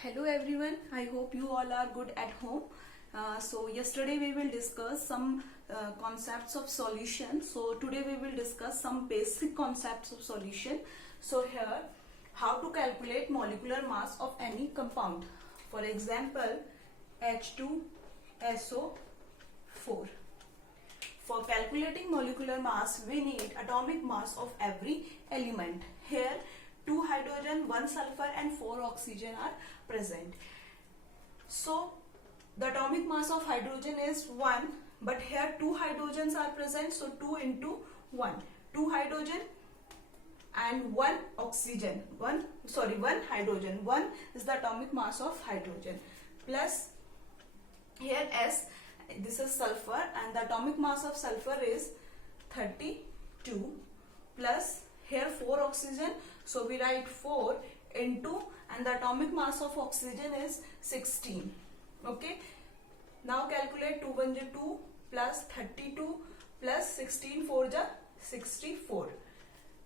Hello everyone, I hope you all are good at home. So yesterday we will discuss some concepts of solution. So today we will discuss some basic concepts of solution. So here, how to calculate molecular mass of any compound. For example, H2SO4. For calculating molecular mass, we need atomic mass of every element. Here, 2 hydrogen, 1 sulfur and 4 oxygen are present. So, the atomic mass of hydrogen is 1, but here 2 hydrogens are present, so 2 into 1. 2 hydrogen and 1 oxygen. 1 hydrogen. 1 is the atomic mass of hydrogen. Plus, here S, this is sulfur, and the atomic mass of sulfur is 32, plus here 4 oxygen, so we write 4 into, and the atomic mass of oxygen is 16. Okay, now calculate 2 1 2 plus 32 plus 16 4 64.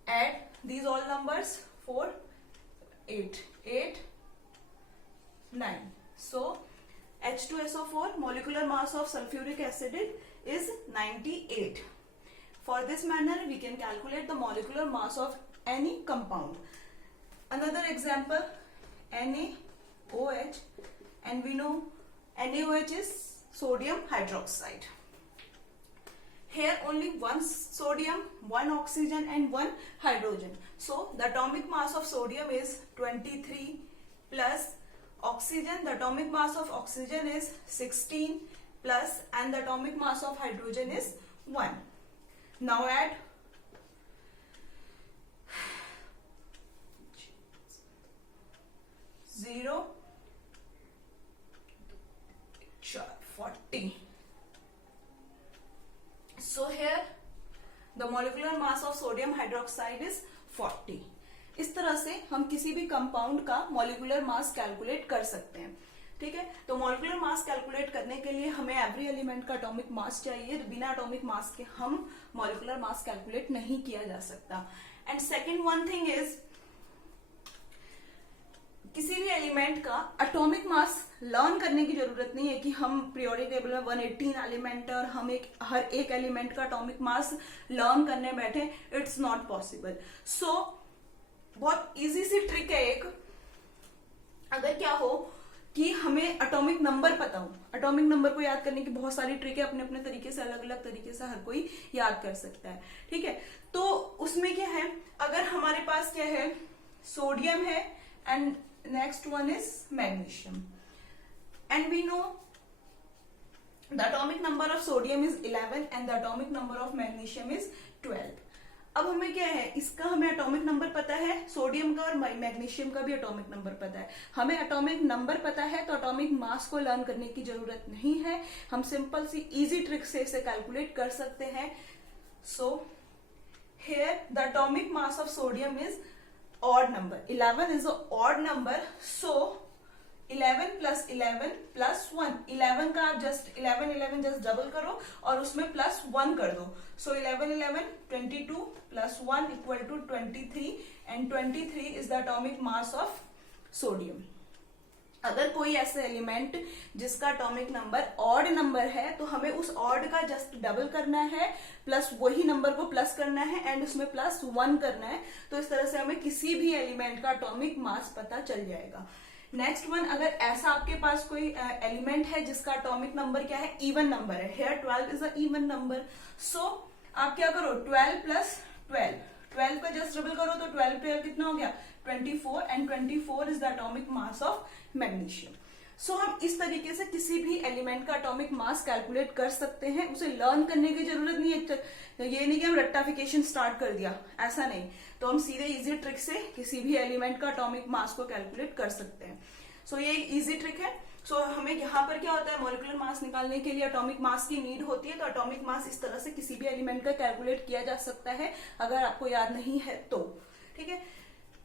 Add these all numbers, 4 8 9. So H2SO4 molecular mass of sulfuric acid is 98. For this manner, we can calculate the molecular mass of any compound. Another example, NaOH, and we know NaOH is sodium hydroxide. Here only 1 sodium, 1 oxygen and 1 hydrogen. So the atomic mass of sodium is 23 plus oxygen, the atomic mass of oxygen is 16 plus, and the atomic mass of hydrogen is 1. Now add 0, 40. So here the molecular mass of sodium hydroxide is 40. इस तरह से हम किसी भी compound का molecular mass calculate कर सकते हैं. ठीक है, तो मॉलिक्यूलर मास कैलकुलेट करने के लिए हमें एवरी एलिमेंट का एटॉमिक मास चाहिए. बिना एटॉमिक मास के हम मॉलिक्यूलर मास कैलकुलेट नहीं किया जा सकता. And second one thing is, किसी भी एलिमेंट का एटॉमिक मास लर्न करने की जरूरत नहीं है कि हम पीरियोडिक टेबल में 118 एलिमेंट है और हम हर एक एलिमेंट का एटॉमिक मास लर्न करने बैठे. It's not possible. सो बहुत इजी सी ट्रिक है एक. अगर क्या हो कि हमें एटॉमिक नंबर पता हो, एटॉमिक नंबर को याद करने की बहुत सारी ट्रिक है, अपने अपने तरीके से, अलग अलग तरीके से हर कोई याद कर सकता है. ठीक है, तो उसमें क्या है, अगर हमारे पास क्या है, सोडियम है and next one is magnesium, and we know the atomic number of sodium is 11 and the atomic number of magnesium is 12. अब हमें क्या है, इसका हमें एटॉमिक नंबर पता है, सोडियम का और मैग्नीशियम का भी एटॉमिक नंबर पता है. हमें एटॉमिक नंबर पता है तो एटॉमिक मास को लर्न करने की जरूरत नहीं है. हम सिंपल सी इजी ट्रिक से इसे कैलकुलेट कर सकते हैं. सो here the atomic mass of sodium is odd number. 11 is a odd number. So 11 plus 11 plus 1. 11 का आप जस्ट 11 जस्ट डबल करो और उसमें प्लस 1 कर दो. So 11 22 plus 1 equal to 23 and 23 is the atomic mass of sodium. अगर कोई ऐसे एलिमेंट जिसका एटॉमिक नंबर ऑड नंबर है तो हमें उस ऑड का जस्ट डबल करना है, प्लस वही नंबर को प्लस करना है एंड उसमें प्लस 1 करना है. तो इस तरह से हमें किसी भी एलिमेंट का एटॉमिक मास पता चल जाएगा. नेक्स्ट वन, अगर ऐसा आपके पास कोई एलिमेंट है जिसका एटॉमिक नंबर क्या है, इवन नंबर है. Here 12 is a even number. So आप क्या करो, 12 प्लस 12 का जस्ट डबल करो तो 12 कितना हो गया, 24 and 24 is the atomic mass of magnesium. So हम इस तरीके से किसी भी एलिमेंट का एटॉमिक मास कैलकुलेट कर सकते हैं. उसे लर्न करने की जरूरत नहीं है. ये नहीं कि हम रट्टाफिकेशन स्टार्ट कर दिया, ऐसा नहीं. तो हम सीधे इजी ट्रिक से किसी भी एलिमेंट का एटॉमिक मास को कैलकुलेट कर सकते हैं. सो ये एक इजी ट्रिक है. सो हमें यहाँ पर क्या होता है, मॉलिक्यूलर मास निकालने के लिए एटॉमिक मास की नीड होती है. तो एटॉमिक मास इस तरह से किसी भी एलिमेंट का कैलकुलेट किया जा सकता है अगर आपको याद नहीं है तो. ठीक है,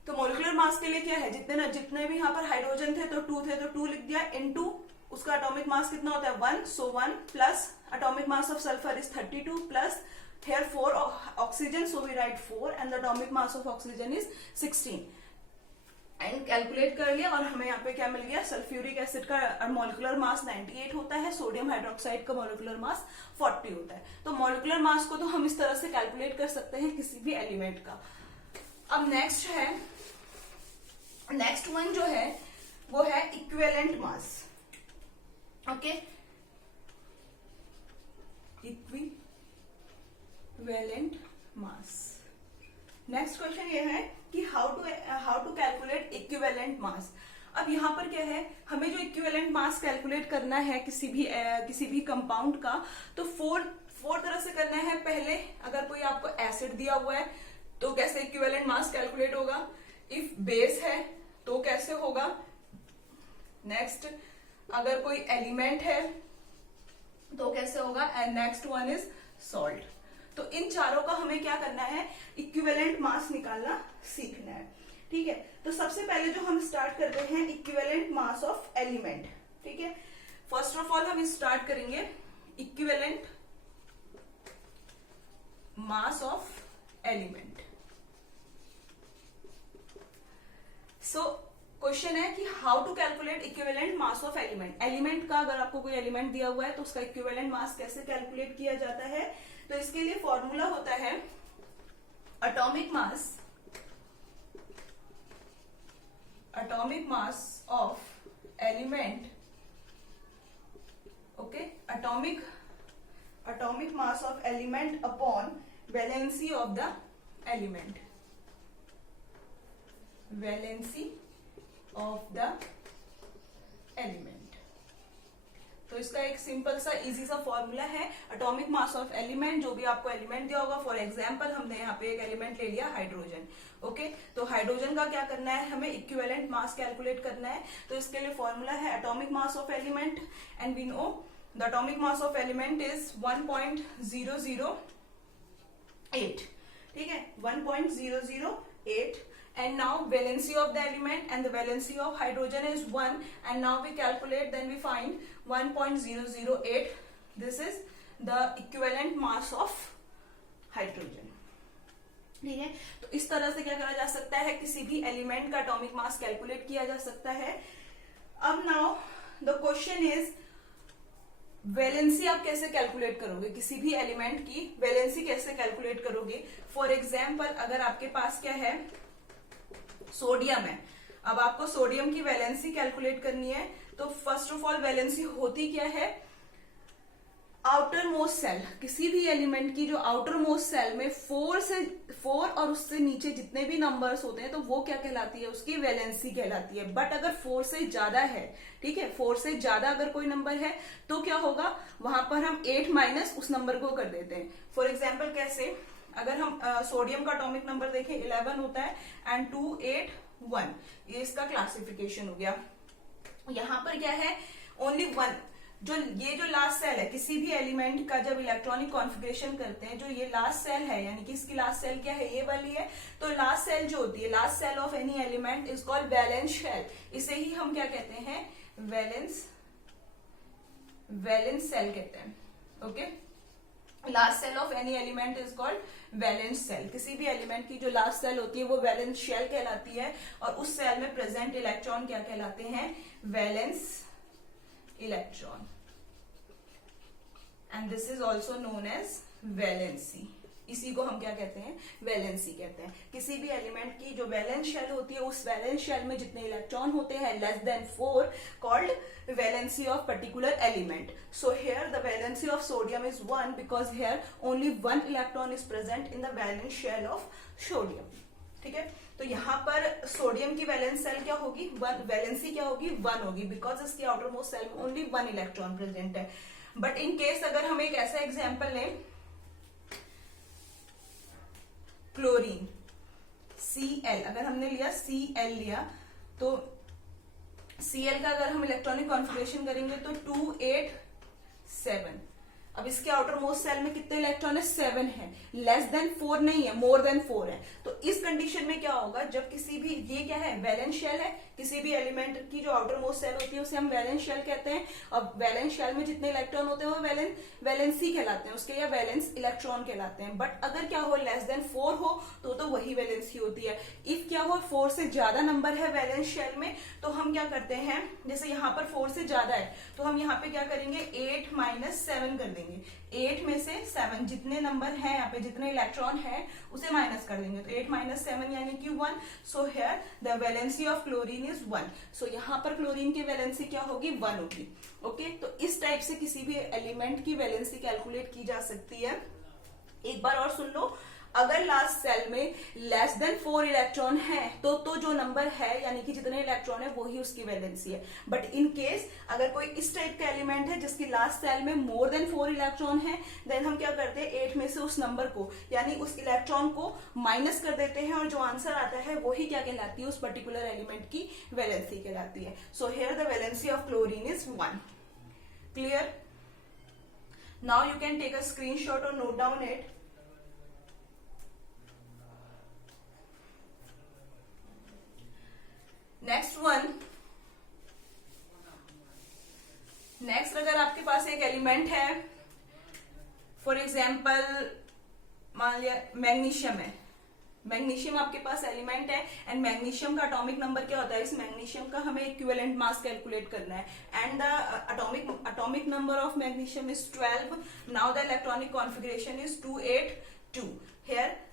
तो मॉलिक्यूलर मास के लिए क्या है, जितने भी यहाँ पर हाइड्रोजन थे तो 2 थे तो 2 लिख दिया, इनटू उसका एटॉमिक मास कितना होता है 1. सो 1 plus atomic mass of sulphur is 32 plus here 4 oxygen, so we write 4 and the atomic mass of oxygen is 16. And calculate कर लिया और हमें यहाँ पे क्या मिल गया, सल्फ्यूरिक एसिड का मॉलिक्यूलर मास 98 होता है, सोडियम हाइड्रोक्साइड का मॉलिक्यूलर मास 40 होता है। तो मॉलिक्यूलर मास को तो हम इस तरह से कैलकुलेट कर सकते हैं किसी भी एलिमेंट का। अब नेक्स्ट वन जो है वो है equivalent mass. Okay, equivalent mass. Next question ये है कि how to calculate equivalent mass. अब यहाँ पर क्या है, हमें जो इक्विवेलेंट मास कैलकुलेट करना है किसी भी कंपाउंड का, तो फोर तरह से करना है। पहले अगर कोई आपको एसिड दिया हुआ है तो कैसे इक्विवेलेंट मास कैलकुलेट होगा, इफ बेस है तो कैसे होगा, नेक्स्ट अगर कोई एलिमेंट है तो कैसे होगा, and next one is salt. तो इन चारों का हमें क्या करना है, इक्विवेलेंट मास निकालना सीखना है। ठीक है, तो सबसे पहले जो हम स्टार्ट करते हैं इक्विवेलेंट मास ऑफ एलिमेंट। ठीक है, फर्स्ट ऑफ ऑल हम स्टार्ट करेंगे equivalent mass of element. So question है कि how to calculate equivalent mass of element. Element का अगर आपको कोई एलिमेंट दिया हुआ है तो उसका इक्विवेलेंट मास कैसे कैलकुलेट किया जाता है, तो इसके लिए फॉर्मूला होता है atomic mass of element. Okay, atomic mass of element upon valency of the element, valency of the element. तो इसका एक सिंपल सा इजी सा फॉर्मूला है एटॉमिक मास ऑफ एलिमेंट। जो भी आपको एलिमेंट दिया होगा, फॉर एग्जांपल हमने यहाँ पे एक एलिमेंट ले लिया हाइड्रोजन। ओके, तो हाइड्रोजन का क्या करना है, हमें इक्विवेलेंट मास कैलकुलेट करना है। तो इसके लिए फॉर्मूला है atomic mass of element, and we know the atomic mass of element is 1.008। ठीक है, 1.008। And now valency of the element and the valency of hydrogen is 1, and now we calculate, then we find 1.008. This is the equivalent mass of hydrogen. ठीक है, तो इस तरह से क्या करा जा सकता है, किसी भी एलिमेंट का एटॉमिक मास कैलकुलेट किया जा सकता है। अब now the question is valency आप कैसे कैलकुलेट करोगे, किसी भी एलिमेंट की वैलेंसी कैसे कैलकुलेट करोगे। फॉर एग्जाम्पल अगर आपके पास क्या है, सोडियम है। अब आपको सोडियम की वैलेंसी कैलकुलेट करनी है, तो फर्स्ट ऑफ ऑल वैलेंसी होती क्या है, आउटर मोस्ट सेल। किसी भी एलिमेंट की जो आउटर मोस्ट सेल में 4 और उससे नीचे जितने भी नंबर्स होते हैं तो वो क्या कहलाती है, उसकी वैलेंसी कहलाती है। बट अगर 4 से ज्यादा है, ठीक है, 4 से ज्यादा अगर कोई नंबर है तो क्या होगा, वहां पर हम 8 माइनस उस नंबर को कर देते हैं। फॉर एग्जाम्पल कैसे, अगर हम सोडियम का एटॉमिक नंबर देखें 11 होता है एंड 2, 8, 1, ये इसका क्लासिफिकेशन हो गया। यहां पर क्या है, ओनली 1। ये जो लास्ट सेल है किसी भी एलिमेंट का, जब इलेक्ट्रॉनिक कॉन्फ़िगरेशन करते हैं, जो ये लास्ट सेल है, यानी कि इसकी लास्ट सेल क्या है, ये वाली है। तो लास्ट सेल जो होती है, last shell of any element is called valence shell. इसे ही हम क्या कहते हैं, वैलेंस सेल कहते हैं। Okay, last shell of any element is called valence shell. किसी भी एलिमेंट की जो लास्ट सेल होती है वो वैलेंस शेल कहलाती है, और उस सेल में प्रेजेंट इलेक्ट्रॉन क्या कहलाते हैं, valence electron, and this is also known as valency. इसी को हम क्या कहते हैं, वैलेंसी कहते हैं। किसी भी एलिमेंट की जो वैलेंस शेल होती है, उस वैलेंस शेल में जितने इलेक्ट्रॉन होते हैं less than 4 called valency of particular element. So here the valency of sodium is 1 because here only 1 electron is present in the valence shell of sodium. ठीक है, तो यहाँ पर सोडियम की वैलेंस सेल क्या होगी, वैलेंसी क्या होगी, 1 होगी, बिकॉज इसकी आउटर मोस्ट सेल में ओनली 1 इलेक्ट्रॉन प्रेजेंट है। बट इन केस अगर हम एक ऐसा एग्जाम्पल लें, क्लोरीन Cl, अगर हमने लिया Cl लिया, तो Cl का अगर हम इलेक्ट्रॉनिक कॉन्फ़िगरेशन करेंगे तो 2, 8, 7। अब इसके आउटर मोस्ट सेल में कितने इलेक्ट्रॉन है? 7 है, लेस देन 4 नहीं है, मोर देन 4 है। तो इस कंडीशन में क्या होगा, जब किसी भी, ये क्या है, वैलेंस शेल है, किसी भी एलिमेंट की जो आउटर मोस्ट सेल होती है उसे हम वैलेंस शेल कहते हैं। और वैलेंस शेल में जितने इलेक्ट्रॉन होते हैं वो वैलेंसी कहलाते हैं उसके, या वैलेंस इलेक्ट्रॉन कहलाते हैं। बट अगर क्या हो, लेस देन 4 हो तो वही वैलेंसी होती है। इफ क्या हो, 4 से ज्यादा नंबर है वैलेंस शेल में, तो हम क्या करते हैं, जैसे यहाँ पर 4 से ज्यादा है तो हम यहाँ पे क्या करेंगे, 8 माइनस 7 कर देंगे। 8 में से 7 जितने नंबर है यहाँ पे, जितने इलेक्ट्रॉन है उसे माइनस कर देंगे, तो 8 माइनस 7 यानी कि 1। सो here the valency of chlorine is 1। सो यहाँ पर क्लोरीन की वैलेंसी क्या होगी, 1 होगी। ओके, तो इस टाइप से किसी भी एलिमेंट की वैलेंसी कैलकुलेट की जा सकती है। एक बार और सुन लो, अगर लास्ट सेल में लेस देन 4 इलेक्ट्रॉन है तो जो नंबर है यानी कि जितने इलेक्ट्रॉन है वही उसकी वैलेंसी है। बट इन केस अगर कोई इस टाइप का एलिमेंट है जिसकी लास्ट सेल में मोर देन 4 इलेक्ट्रॉन है, देन हम क्या करते हैं, 8 में से उस नंबर को यानी उस इलेक्ट्रॉन को माइनस कर देते हैं, और जो आंसर आता है वही क्या कहलाती है, उस पर्टिकुलर एलिमेंट की वैलेंसी कहलाती है। So here the valency of chlorine is 1। Clear? Now you can take a screenshot और नोट डाउन इट। नेक्स्ट अगर आपके पास एक एलिमेंट है, फॉर एग्जाम्पल मान लिया मैग्नीशियम है, मैग्नीशियम आपके पास एलिमेंट है, एंड मैग्नीशियम का एटॉमिक नंबर क्या होता है, इस मैग्नीशियम का हमें इक्विवेलेंट मास कैलकुलेट करना है, and the atomic number of magnesium is 12। Now the electronic configuration is 282। Here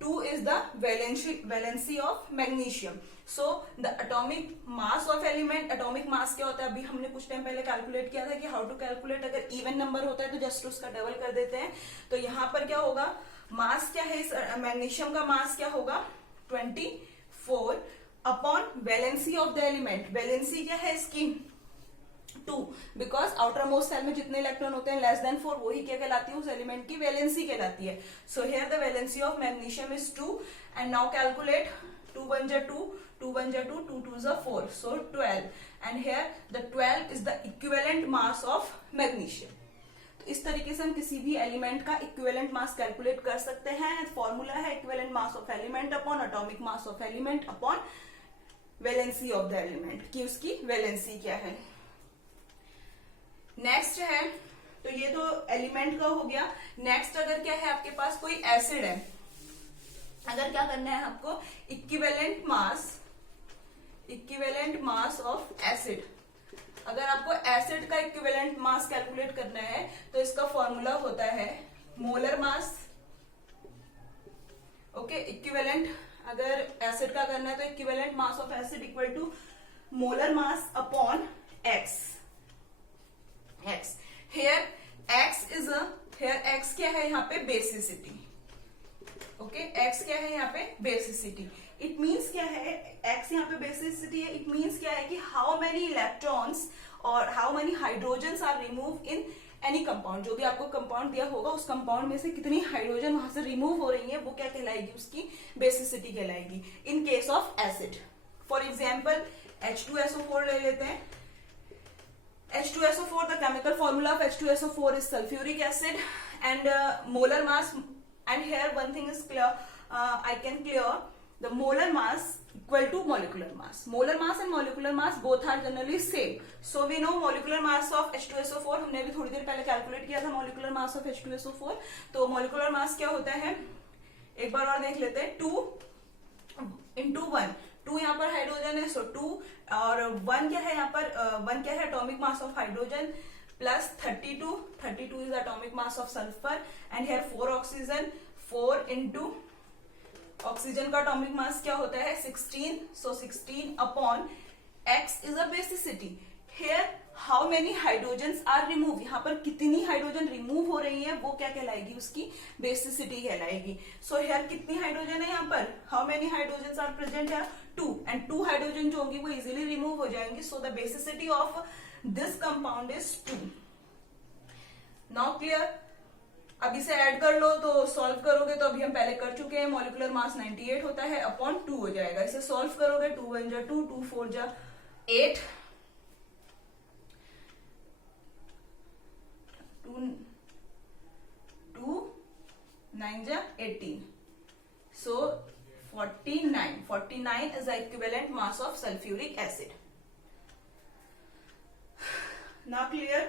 2 is the valency of magnesium. So the atomic mass of element, atomic mass क्या होता है, अभी हमने कुछ टाइम पहले कैलकुलेट किया था कि हाउ टू कैलकुलेट, अगर इवन नंबर होता है तो जस्ट उसका डबल कर देते हैं। तो यहाँ पर क्या होगा, मास क्या है इस मैग्नीशियम का, मास क्या होगा 24 upon valency of the element. Valency क्या है इसकी 2, बिकॉज आउटर मोस्ट सेल में जितने इलेक्ट्रॉन होते हैं लेस देन 4 वही क्या कहलाती है, उस एलिमेंट की वैलेंसी कहलाती है। So here the valency of magnesium is 2, and now calculate 2 1 जा 2, 2 1 जा 2, 2 2 जा 4, so 12, and here the 12 is the equivalent mass of magnesium. तो इस तरीके से हम किसी भी एलिमेंट का इक्विवेलेंट मास कैलकुलेट कर सकते हैं। फॉर्मूला है equivalent mass of element upon atomic mass of element upon valency of the element, कि उसकी वैलेंसी क्या है। नेक्स्ट है, तो ये तो एलिमेंट का हो गया। नेक्स्ट अगर क्या है आपके पास कोई एसिड है, अगर क्या करना है आपको, इक्विवेलेंट मास ऑफ एसिड। अगर आपको एसिड का इक्विवेलेंट मास कैलकुलेट करना है तो इसका फॉर्मूला होता है मोलर मास। ओके, इक्विवेलेंट अगर एसिड का करना है तो equivalent mass of acid equal to molar mass upon x. Here x क्या है यहाँ पे, बेसिसिटी। ओके, x क्या है यहाँ पे, बेसिसिटी। इट मीन्स क्या है, x यहाँ पे बेसिसिटी है, इट मीन्स क्या है कि हाउ मेनी इलेक्ट्रॉन्स और how many hydrogens are remove in any compound. जो भी आपको कंपाउंड दिया होगा उस कंपाउंड में से कितनी हाइड्रोजन वहां से रिमूव हो रही है वो क्या कहलाएगी, उसकी बेसिसिटी कहलाएगी in case of acid. For example H2SO4 ले लेते हैं। H2SO4, the chemical formula of H2SO4 is sulfuric acid, and molar mass, and here one thing is clear, I can clear the molar mass equal to molecular mass. Molar mass and molecular mass both are generally same. So we know molecular mass of H2SO4, हमने अभी थोड़ी देर पहले calculate किया था molecular mass of H2SO4। तो molecular mass क्या होता है, एक बार और देख लेते हैं, 2 into 1, 2 यहाँ पर हाइड्रोजन है, सो 2, और 1 क्या है यहाँ पर, 1 क्या है atomic mass of hydrogen, plus 32 is atomic mass of sulphur, and here 4 oxygen, 4 into oxygen का एटॉमिक मास क्या होता है 16, so 16 upon x is a basicity. Here how many hydrogens are remove, यहाँ पर कितनी हाइड्रोजन रिमूव हो रही है वो क्या कहलाएगी, उसकी बेसिसिटी कहलाएगी। सो हियर कितनी हाइड्रोजन है यहाँ पर, how many hydrogens are present है 2, एंड 2 हाइड्रोजन जो होंगी वो इजीली रिमूव हो जाएंगी। So the basicity of this compound is 2। Now clear? अब इसे ऐड कर लो तो सॉल्व करोगे तो अभी हम पहले कर चुके हैं, मॉलिक्यूलर मास 98 होता है अपॉन 2 हो जाएगा। इसे सॉल्व करोगे 2 1 जा 2, 2 4 जा 8, 2 9 जा 18, so 49 is the equivalent mass of sulfuric acid. Now clear?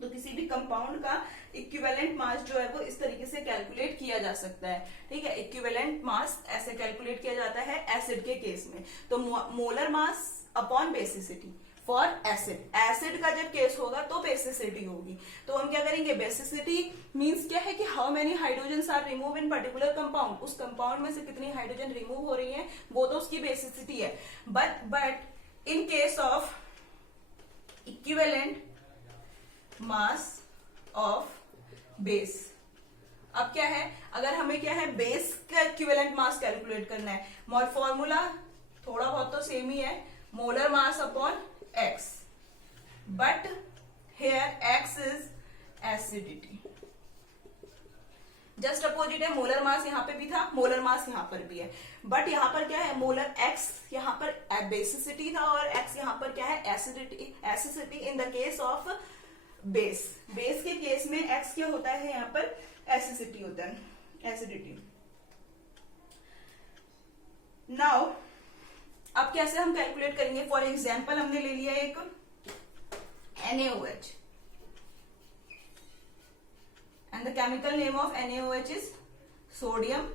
तो किसी भी कंपाउंड का इक्विवेलेंट मास जो है वो इस तरीके से कैलकुलेट किया जा सकता है, ठीक है। इक्विवेलेंट मास ऐसे कैलकुलेट किया जाता है एसिड के केस में, तो molar mass upon basicity for acid. Acid का जब केस होगा तो बेसिसिटी होगी, तो हम क्या करेंगे, बेसिसिटी मींस क्या है कि how many hydrogen are remove in particular compound, उस कंपाउंड में से कितनी हाइड्रोजन रिमूव हो रही है वो तो उसकी बेसिसिटी है। But in case of equivalent mass of base, अब क्या है, अगर हमें क्या है बेस का इक्विवेलेंट मास कैलकुलेट करना है, फॉर्मूला थोड़ा बहुत तो सेम ही है, molar mass upon x, but here x is acidity. Just opposite है, मोलर मास यहां पे भी था, मोलर मास यहां पर भी है, बट यहां पर क्या है, मोलर एक्स यहां पर बेसिसिटी था और एक्स यहां पर क्या है, acidity in the case of base. Base के केस में एक्स क्या होता है, यहां पर एसिडिटी होता है, एसिडिटी। नाउ अब कैसे हम कैलकुलेट करेंगे, फॉर एग्जाम्पल हमने ले लिया एक NaOH and the chemical name of NaOH is sodium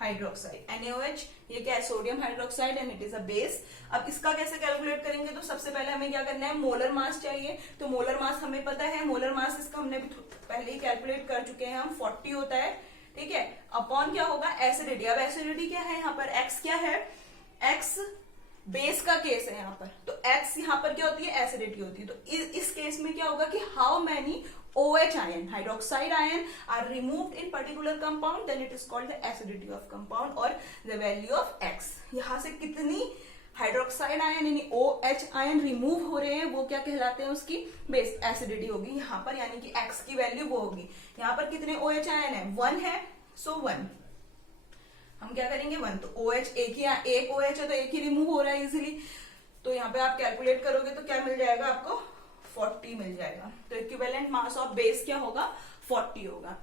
hydroxide. NaOH ये क्या है, sodium hydroxide and it is a base. अब इसका कैसे कैलकुलेट करेंगे, तो सबसे पहले हमें क्या करना है, मोलर मास चाहिए। तो मोलर मास हमें पता है, मोलर मास इसका हमने भी पहले ही कैलकुलेट कर चुके हैं हम, 40 होता है, ठीक है। अपॉन क्या होगा, एसिडिटी। अब एसिडिटी क्या है यहाँ पर, एक्स क्या है, एक्स बेस का केस है यहाँ पर, तो एक्स यहाँ पर क्या होती है, एसिडिटी होती है। तो इस केस में क्या होगा कि how many OH ion, hydroxide ion are removed in particular compound, then it is called the acidity of compound or the value of X. यहाँ से कितनी हाइड्रोक्साइड आयन यानी OH आयन रिमूव हो रहे हैं वो क्या कहलाते हैं, उसकी बेस एसिडिटी होगी यहाँ पर, यानी कि X की वैल्यू वो होगी। यहाँ पर कितने OH आयन है, 1 है, सो 1 हम क्या करेंगे, 1, तो OH एक OH है तो एक ही रिमूव हो रहा है इजिली, तो यहाँ पे आप कैलकुलेट करोगे तो क्या मिल जाएगा आपको, 40 मिल जाएगा। तो इक्विवेलेंट मास ऑफ बेस क्या होगा, 40 होगा।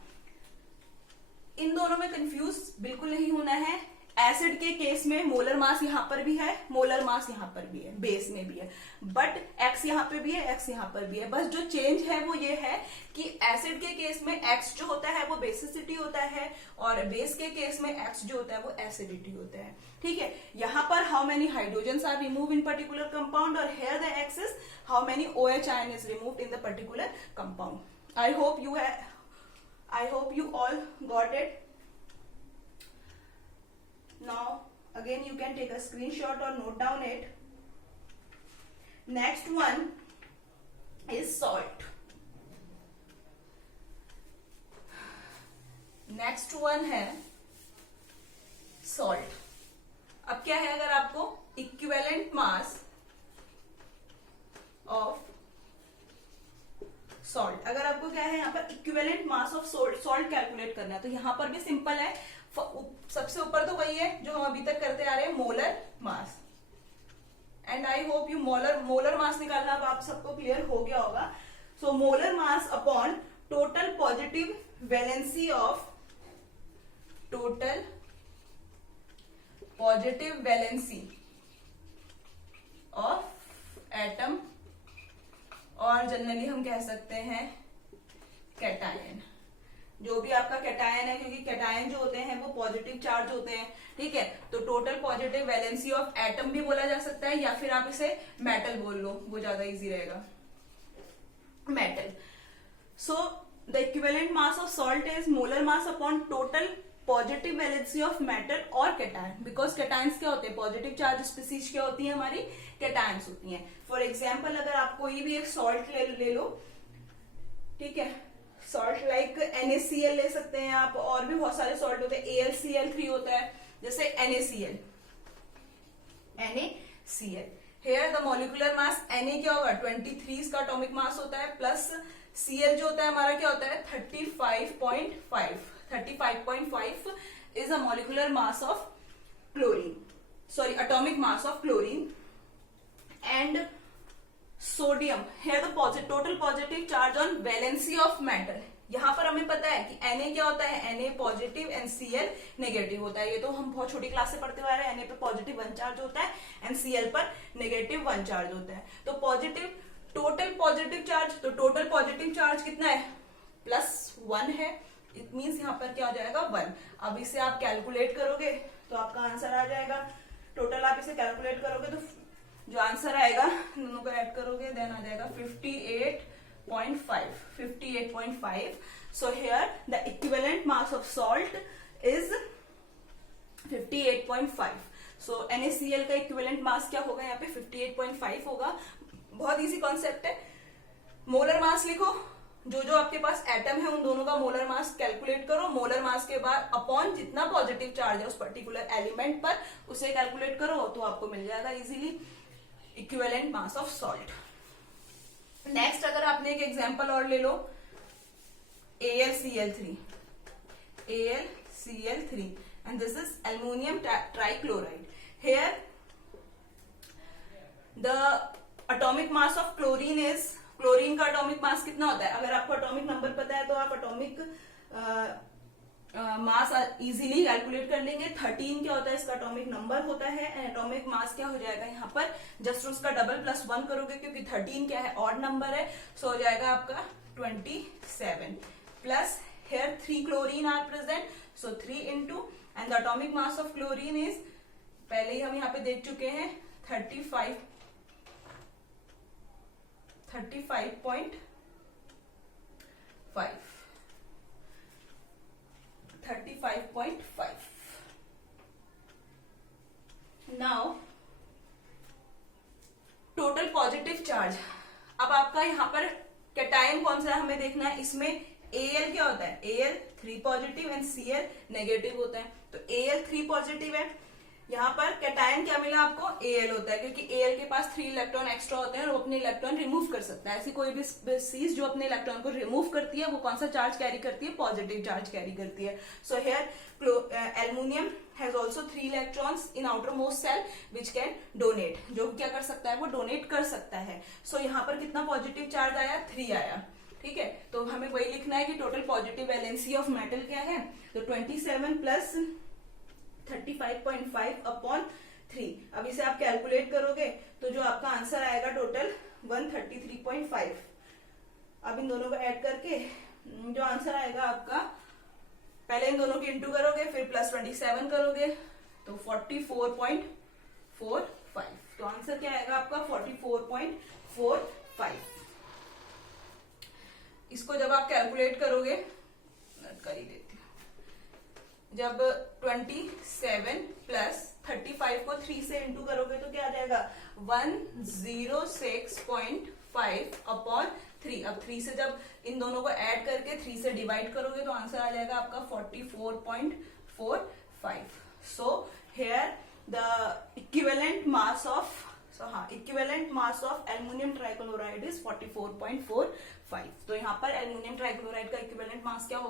इन दोनों में कंफ्यूज बिल्कुल नहीं होना है। एसिड के केस में मोलर मास यहां पर भी है, मोलर मास यहां पर भी है, बेस में भी है, बट एक्स यहां पे भी है, एक्स यहां पर भी है। बस जो चेंज है वो ये है कि एसिड के केस में एक्स जो होता है वो बेसिसिटी होता है और बेस के केस में एक्स जो होता है वो एसिडिटी होता है, ठीक है। यहाँ पर how many hydrogen are remove in particular compound और here the X is how many OH ion is removed in the particular compound. I hope you all got it. Now again you can take a screenshot or note down it. Next one is salt. Next one है salt. अब क्या है, अगर आपको equivalent mass of salt, अगर आपको क्या है यहाँ पर equivalent mass of salt calculate करना है, तो यहाँ पर भी सिंपल है, सबसे ऊपर तो वही है जो हम अभी तक करते आ रहे हैं, molar mass. And I hope you molar mass निकालना अब आप सबको क्लियर हो गया होगा। So molar mass upon total positive valency of, total positive valency of atom, और जनरली हम कह सकते हैं कैटायन, जो भी आपका कैटायन है, क्योंकि कैटायन जो होते हैं वो पॉजिटिव चार्ज होते हैं, ठीक है। तो total positive valency of atom भी बोला जा सकता है, या फिर आप इसे मेटल बोल लो, वो ज्यादा इजी रहेगा, metal. So the equivalent mass of salt is molar mass upon total positive valency of metal और कैटायन, बिकॉज कैटायंस क्या होते हैं, पॉजिटिव चार्ज स्पीसीज क्या होती है हमारी, कैटायंस होती हैं। फॉर एग्जाम्पल अगर आप कोई भी एक सॉल्ट ले लो, ठीक है, सॉल्ट लाइक NaCl ले सकते हैं आप, और भी बहुत सारे सॉल्ट होते हैं, AlCl3 होता है, जैसे NaCl। Here the molecular mass Na क्या होगा, 23 इसका एटॉमिक मास होता है, प्लस Cl जो होता है हमारा क्या होता है, 35.5 is a molecular mass of chlorine, sorry, atomic mass of chlorine. And sodium, here the total positive charge on valency of metal यहाँ पर हमें पता है कि Na क्या होता है, Na positive and Cl negative होता है। ये तो हम बहुत छोटी क्लास से पढ़ते हुए आ रहे हैं। Na पे पॉजिटिव 1 चार्ज होता है एंड Cl पर नेगेटिव 1 चार्ज होता है। तो पॉजिटिव टोटल पॉजिटिव चार्ज, तो टोटल पॉजिटिव चार्ज कितना है, +1 है। इट मीन्स यहाँ पर क्या हो जाएगा, 1। अब इसे आप कैलकुलेट करोगे तो आपका आंसर आ जाएगा। टोटल आप इसे कैलकुलेट करोगे तो जो आंसर आएगा, दोनों को ऐड करोगे देन आ जाएगा 58.5। So here the equivalent mass of salt is 58.5. So NaCl का इक्विवेलेंट मास क्या होगा, यहाँ पे 58.5 होगा। बहुत इजी कॉन्सेप्ट है। मोलर मास लिखो, जो जो आपके पास एटम है उन दोनों का मोलर मास कैलकुलेट करो। मोलर मास के बाद अपॉन जितना पॉजिटिव चार्ज है उस पर्टिकुलर एलिमेंट पर उसे कैलकुलेट करो तो आपको मिल जाएगा easily equivalent mass of salt. Next अगर आपने एक एग्जांपल और ले लो, AlCl3 and this is aluminum trichloride. Here the atomic mass of chlorine is, chlorine का एटॉमिक मास कितना होता है, अगर आपको एटॉमिक नंबर पता है तो आप एटॉमिक मास इजीली कैलकुलेट कर लेंगे। 13 क्या होता है, इसका एटॉमिक नंबर होता है एंड एटॉमिक मास क्या हो जाएगा यहाँ पर, जस्ट उसका डबल +1 करोगे क्योंकि 13 क्या है, ऑड नंबर है। सो हो जाएगा आपका 27 plus here 3 chlorine are present, so 3 into and the atomic mass of chlorine is, पहले ही हम यहाँ पे देख चुके हैं 35.5। Now total positive charge. अब आपका यहाँ पर कैटायन कौन सा है हमें देखना है। इसमें Al क्या होता है, Al 3 positive and Cl negative होता है। तो Al 3 पॉजिटिव है, यहाँ पर कैटायन क्या मिला आपको, Al होता है क्योंकि Al के पास 3 इलेक्ट्रॉन एक्स्ट्रा होते हैं और वो अपने इलेक्ट्रॉन रिमूव कर सकता है। ऐसी कोई भी चीज जो अपने इलेक्ट्रॉन को रिमूव करती है वो कौन सा चार्ज कैरी करती है, पॉजिटिव चार्ज कैरी करती है। So here aluminium has also 3 electrons in outer most shell which can donate, जो क्या कर सकता है, वो डोनेट कर सकता है। सो यहाँ पर कितना पॉजिटिव चार्ज आया, 3 आया। ठीक है, तो हमें वही लिखना है कि total positive valency of metal क्या है, तो 27 प्लस 35.5 अपॉन 3। अब इसे आप कैलकुलेट करोगे तो जो आपका आंसर आएगा टोटल 133.5। अब इन दोनों को ऐड करके जो आंसर आएगा आपका, पहले इन दोनों की इंटू करोगे फिर प्लस 27 करोगे तो 44.45। तो आंसर क्या आएगा आपका 44.45। इसको जब आप कैलकुलेट करोगे, कर ही देती हूँ, जब 27 प्लस 35 को 3 से इंटू करोगे तो क्या आ जाएगा 106.5 अपॉन 3। अब 3 से जब इन दोनों को ऐड करके 3 से डिवाइड करोगे तो आंसर आ जाएगा आपका 44.45। So here the equivalent mass of, equivalent mass of aluminium trichloride is 44.45। तो यहाँ पर एल्युमिनियम ट्राइक्लोराइड का इक्विवेलेंट मास क्या होगा,